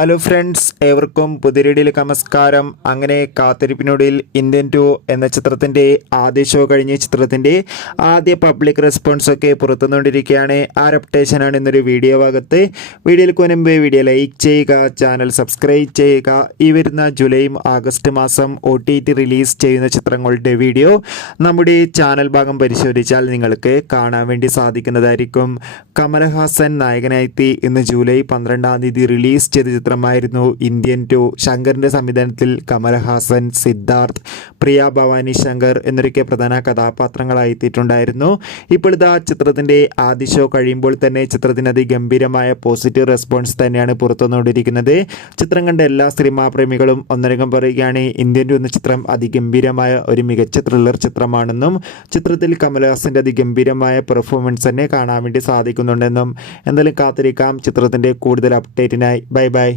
Hello friends, ഏവർക്കും പുതിയൊരു നമസ്കാരം. അങ്ങനെ കാത്തിരിപ്പിനൊടുവിൽ ഇന്ത്യൻ 2 എന്ന ചിത്രത്തിൻ്റെ ആദ്യ ഷോ കഴിഞ്ഞ് ചിത്രത്തിൻ്റെ ആദ്യ പബ്ലിക് റെസ്പോൺസ് ഒക്കെ പുറത്തുനിന്നുകൊണ്ടിരിക്കുകയാണ്. ആ അപ്ഡേഷനാണ് ഇന്നൊരു വീഡിയോ ഭാഗത്ത്. വീഡിയോയിൽ മുൻപ് വീഡിയോ ലൈക്ക് ചെയ്യുക, ചാനൽ സബ്സ്ക്രൈബ് ചെയ്യുക. ഈ വരുന്ന ജൂലൈ ആഗസ്റ്റ് മാസം OTT റിലീസ് ചെയ്യുന്ന ചിത്രങ്ങളുടെ വീഡിയോ നമ്മുടെ ചാനൽ ഭാഗം പരിശോധിച്ചാൽ നിങ്ങൾക്ക് കാണാൻ വേണ്ടി സാധിക്കുന്നതായിരിക്കും. കമലഹാസൻ നായകനായി ഇന്ന് ജൂലൈ 12-ാം തീയതി റിലീസ് ചെയ്ത ചിത്രമായിരുന്നു ഇന്ത്യൻ 2. ശങ്കറിൻ്റെ സംവിധാനത്തിൽ കമലഹാസൻ, സിദ്ധാർത്ഥ്, പ്രിയ ഭവാനി ശങ്കർ എന്നൊക്കെ പ്രധാന കഥാപാത്രങ്ങളായി എത്തിയിട്ടുണ്ടായിരുന്നു. ഇപ്പോൾ ഇതാ ചിത്രത്തിൻ്റെ ആദ്യ ഷോ കഴിയുമ്പോൾ തന്നെ ചിത്രത്തിന് അതിഗംഭീരമായ പോസിറ്റീവ് റെസ്പോൺസ് തന്നെയാണ് പുറത്തുവന്നുകൊണ്ടിരിക്കുന്നത്. ചിത്രം കണ്ട എല്ലാ സിനിമാ പ്രേമികളും ഒന്നടങ്കം പറയുകയാണ് ഇന്ത്യൻ 2 എന്ന ചിത്രം അതിഗംഭീരമായ ഒരു മികച്ച ത്രില്ലർ ചിത്രമാണെന്നും ചിത്രത്തിൽ കമലഹാസൻ്റെ അതിഗംഭീരമായ പെർഫോമൻസ് തന്നെ കാണാൻ വേണ്ടി സാധിക്കുന്നുണ്ടെന്നും. എന്തായാലും കാത്തിരിക്കാം ചിത്രത്തിൻ്റെ കൂടുതൽ അപ്ഡേറ്റിനായി. Bye bye.